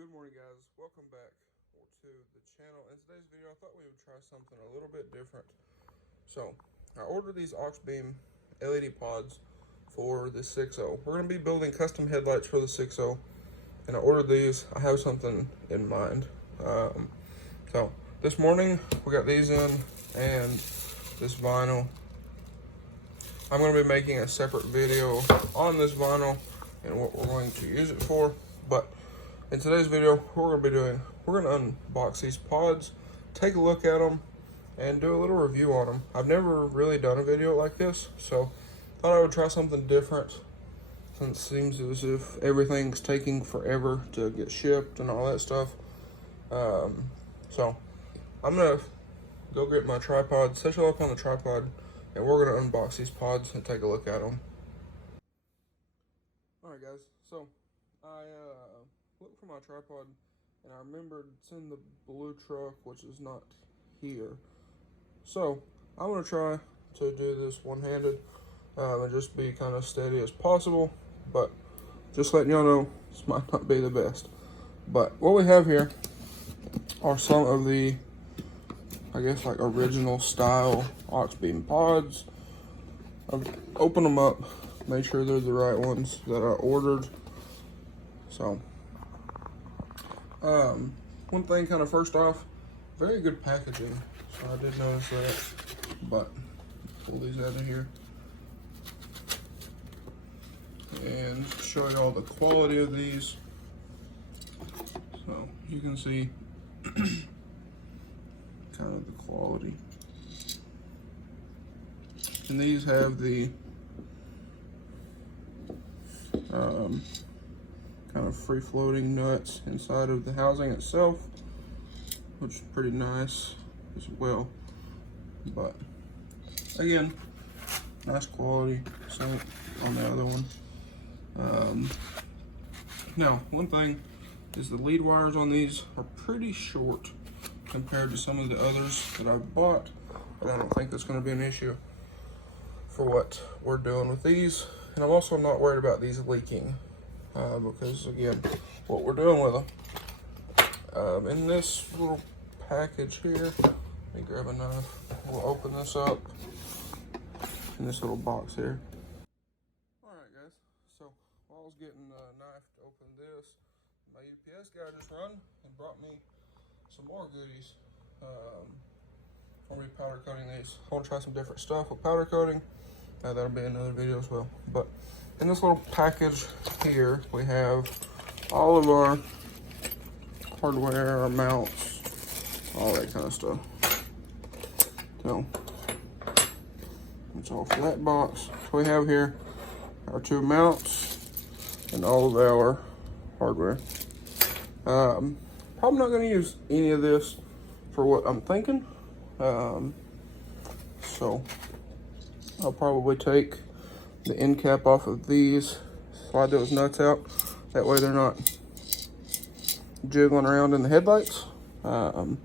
Good morning, guys. Welcome back to the channel. In today's video, I thought we would try something a little bit different. So, I ordered these Auxbeam LED pods for the 6.0. We're going to be building custom headlights for the 6.0, and I ordered these. I have something in mind. So, this morning, we got these in, and this vinyl. I'm going to be making a separate video on this vinyl and what we're going to use it for, but in today's video, we're going to unbox these pods, take a look at them, and do a little review on them. I've never really done a video like this, so thought I would try something different since it seems as if everything's taking forever to get shipped and all that stuff. So I'm going to go get my tripod, set you up on the tripod, and we're going to unbox these pods and take a look at them. Alright guys, so I looked for my tripod and I remembered it's in the blue truck, which is not here. So I'm going to try to do this one-handed and just be kind of steady as possible, but just letting y'all know this might not be the best. But what we have here are some of the, I guess, like original style Auxbeam pods. I've opened them up, made sure they're the right ones that I ordered. So one thing kind of first off, very good packaging. So I did notice that, but pull these out of here and show you all the quality of these. So you can see kind of the quality. And these have the kind of free-floating nuts inside of the housing itself, which is pretty nice as well. But again, nice quality. Same on the other one. Now, one thing is the lead wires on these are pretty short compared to some of the others that I've bought, but I don't think that's going to be an issue for what we're doing with these. And I'm also not worried about these leaking because, again, what we're doing with them. In this little package here, let me grab a knife. We'll open this up in this little box here. Alright guys, so while I was getting a knife to open this, my UPS guy just run and brought me some more goodies. I'll be powder coating these. I want to try some different stuff with powder coating. That'll be another video as well. But in this little package here, we have all of our hardware, our mounts, all that kind of stuff. So that's all for that box. So we have here our two mounts and all of our hardware. Probably not going to use any of this for what I'm thinking. So I'll probably take the end cap off of these, slide those nuts out. That way they're not jiggling around in the headlights. If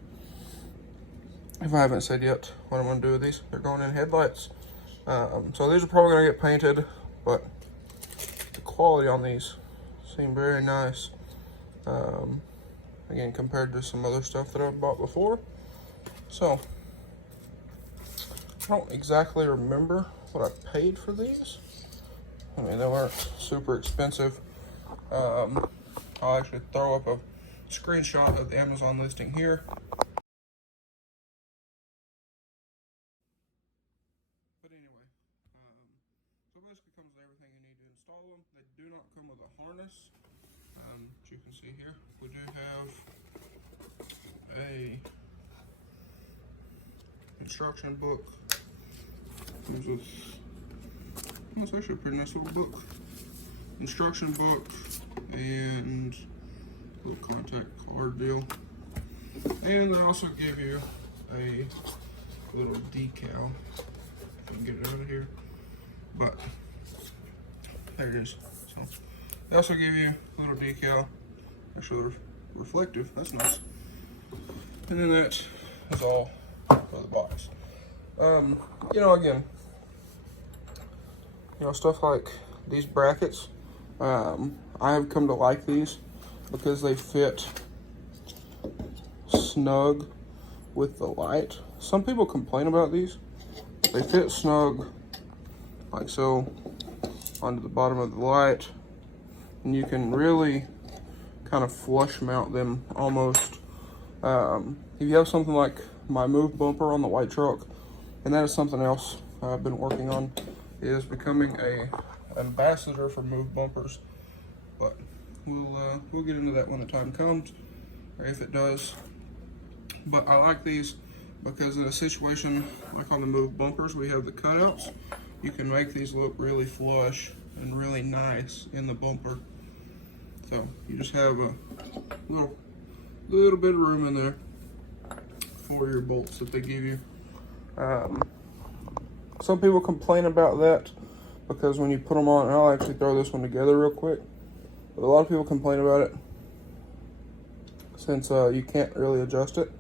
I haven't said yet what I'm going to do with these, they're going in headlights. So these are probably going to get painted, but the quality on these seem very nice. Again, compared to some other stuff that I've bought before. So I don't exactly remember what I paid for these. I mean, they weren't super expensive. I'll actually throw up a screenshot of the Amazon listing here. But anyway, so basically comes with everything you need to install them. They do not come with a harness. As you can see here, we do have a instruction book. Comes with, it's actually a pretty nice little book. Instruction book and a little contact card deal. And they also give you a little decal. If I can get it out of here. But there it is. So they also give you a little decal. Actually reflective, that's nice. And then that is all for the box. You know, again, stuff like these brackets, I have come to like these. because they fit snug with the light. Some people complain about these. They fit snug like so onto the bottom of the light, and you can really kind of flush mount them almost. If you have something like my move bumper on the white truck, and that is something else I've been working on, is becoming a ambassador for move bumpers. But we'll get into that when the time comes, or if it does. But I like these because in a situation like on the move bumpers, we have the cutouts. You can make these look really flush and really nice in the bumper. So you just have a little bit of room in there for your bolts that they give you. Some people complain about that because when you put them on, and I'll actually throw this one together real quick, but a lot of people complain about it since you can't really adjust it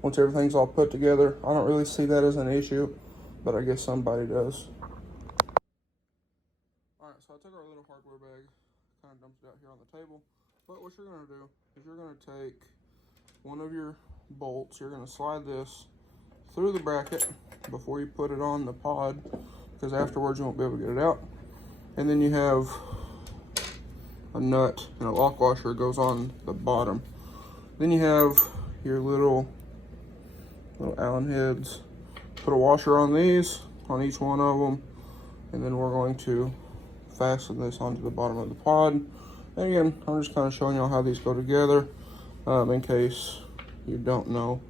once everything's all put together. I don't really see that as an issue, but I guess somebody does. Alright, so I took our little hardware bag, kind of dumped it out here on the table, but what you're going to do is you're going to take one of your bolts, you're going to slide this through the bracket before you put it on the pod, because afterwards you won't be able to get it out. And then you have a nut and a lock washer goes on the bottom. Then you have your little Allen heads. Put a washer on these, on each one of them, and then we're going to fasten this onto the bottom of the pod. And again, I'm just kind of showing y'all how these go together, in case you don't know.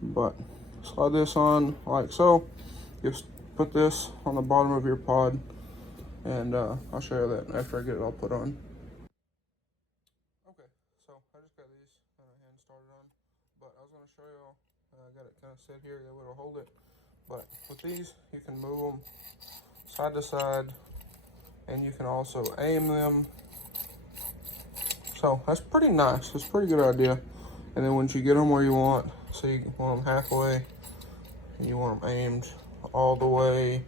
But slide this on like so. Just put this on the bottom of your pod, and I'll show you that after I get it all put on. Okay, so I just got these hand started on, but I was going to show y'all. I got it kind of set here, that will hold it. But with these, you can move them side to side, and you can also aim them. So that's pretty nice. It's a pretty good idea. And then once you get them where you want, so you want them halfway, and you want them aimed all the way,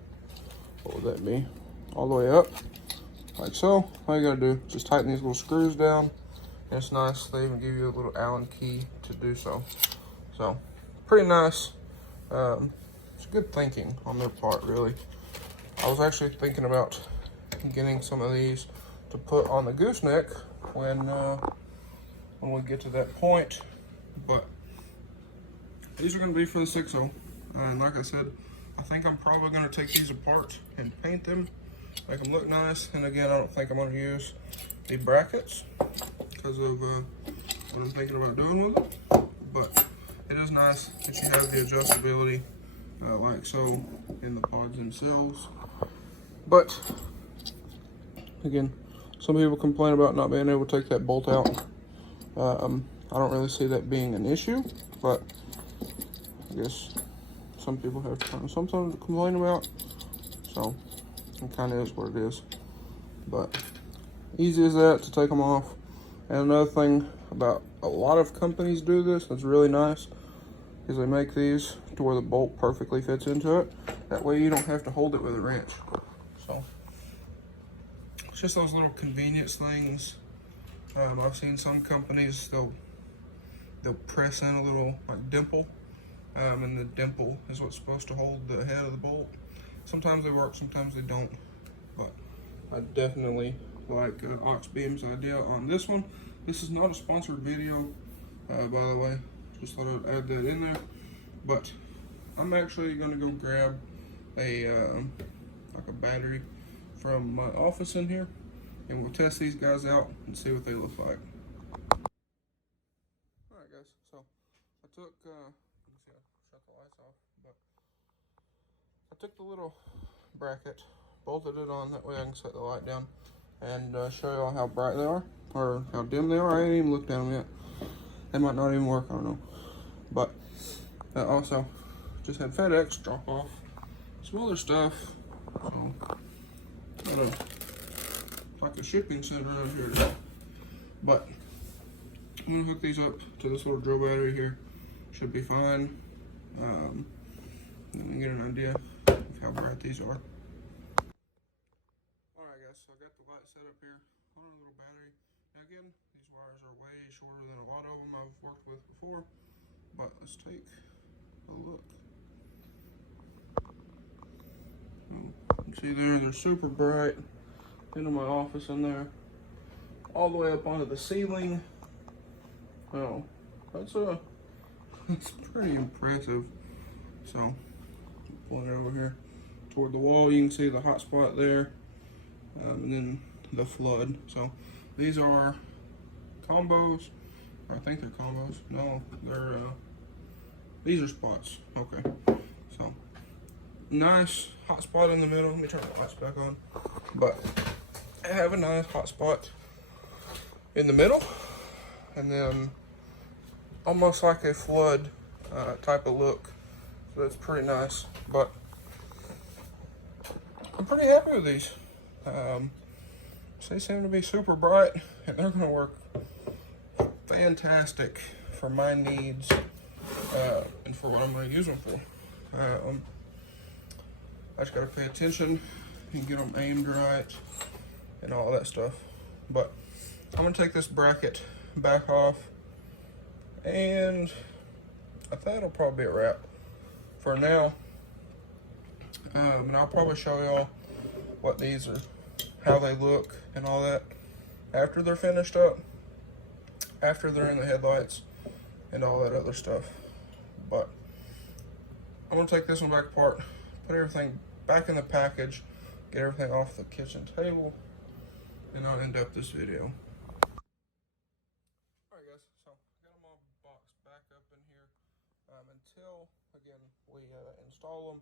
what would that be? All the way up, like so. All you gotta do is just tighten these little screws down, and it's nice. They even give you a little Allen key to do so. So, pretty nice. It's good thinking on their part, really. I was actually thinking about getting some of these to put on the gooseneck when we get to that point, but these are going to be for the 6.0, and like I said, I think I'm probably going to take these apart and paint them, make them look nice. And again, I don't think I'm going to use the brackets because of what I'm thinking about doing with it, but it is nice that you have the adjustability like so in the pods themselves. But again, some people complain about not being able to take that bolt out. I don't really see that being an issue, but I guess some people have something to complain about, so it kind of is what it is. But easy as that to take them off. And another thing about a lot of companies do this that's really nice is they make these to where the bolt perfectly fits into it. That way you don't have to hold it with a wrench. So it's just those little convenience things. I've seen some companies, they'll press in a little like dimple, and the dimple is what's supposed to hold the head of the bolt. Sometimes they work, sometimes they don't, but I definitely like Auxbeam's idea on this one. This is not a sponsored video, by the way. Just thought I'd add that in there. But I'm actually gonna go grab a like a battery from my office in here, and we'll test these guys out and see what they look like. Alright guys, so I took, you can see I shut the lights off, but I took the little bracket, bolted it on, that way I can set the light down, and show y'all how bright they are, or how dim they are. I ain't even looked at them yet. They might not even work, I don't know. But also, just had FedEx drop off some other stuff. So, got like a shipping center around here today. But I'm gonna hook these up to this little drill battery here. Should be fine. Then we can get an idea of how bright these are. Alright guys, so I got the light set up here on a little battery. Now again, these wires are way shorter than a lot of them I've worked with before, but let's take a look. You can see there, they're super bright into my office in there, all the way up onto the ceiling. Oh, that's pretty impressive. So, pulling it over here toward the wall, you can see the hot spot there, and then the flood. So, these are combos. I think they're combos. No, they're these are spots. Okay, so nice hot spot in the middle. Let me turn the lights back on. But I have a nice hot spot in the middle, and then almost like a flood type of look. So that's pretty nice. But I'm pretty happy with these. They seem to be super bright, and they're going to work fantastic for my needs and for what I'm going to use them for. I just got to pay attention and get them aimed right and all that stuff. But I'm going to take this bracket back off, and I think it'll probably be a wrap for now. And I'll probably show y'all what these are, how they look and all that after they're finished up, after they're in the headlights and all that other stuff. But I'm gonna take this one back apart, put everything back in the package, get everything off the kitchen table, and I'll end up this video. Alright guys, so got them all boxed back up in here until, again, we install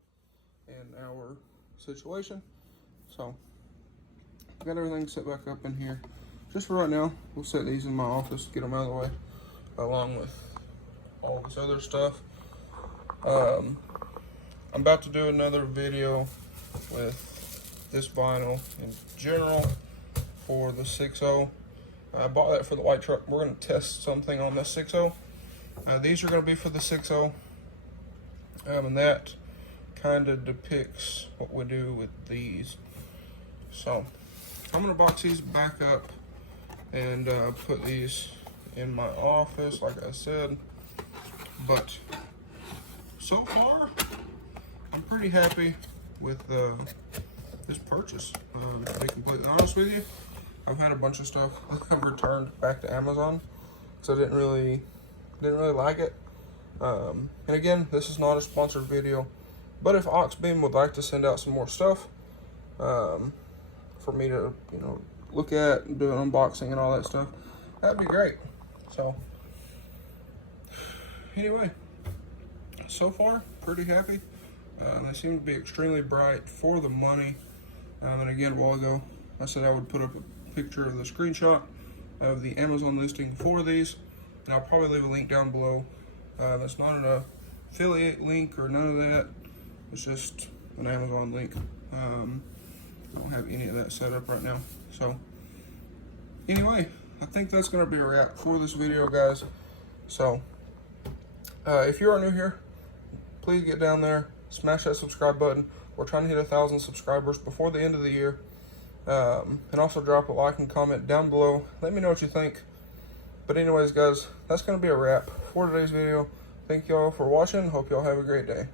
them in our situation. So got everything set back up in here. Just for right now, we'll set these in my office, get them out of the way, along with all this other stuff. I'm about to do another video with this vinyl in general for the 6.0. I bought that for the white truck. We're going to test something on this 6.0. These are going to be for the 6.0, and that kind of depicts what we do with these. So I'm going to box these back up and put these in my office, like I said. But so far, I'm pretty happy with this purchase. To be completely honest with you, I've had a bunch of stuff that I've returned back to Amazon, so I didn't really like it. And again, this is not a sponsored video, but if Auxbeam would like to send out some more stuff for me to, look at and do an unboxing and all that stuff, that'd be great. So anyway, so far pretty happy. They seem to be extremely bright for the money. And again, a while ago I said I would put up a picture of the screenshot of the Amazon listing for these, and I'll probably leave a link down below. That's not an affiliate link or none of that. It's just an Amazon link. I don't have any of that set up right now. So anyway, I think that's going to be a wrap for this video, guys. So if you are new here, please get down there, smash that subscribe button. We're trying to hit 1,000 subscribers before the end of the year. And also drop a like and comment down below. Let me know what you think. But anyways, guys, that's going to be a wrap for today's video. Thank y'all for watching. Hope y'all have a great day.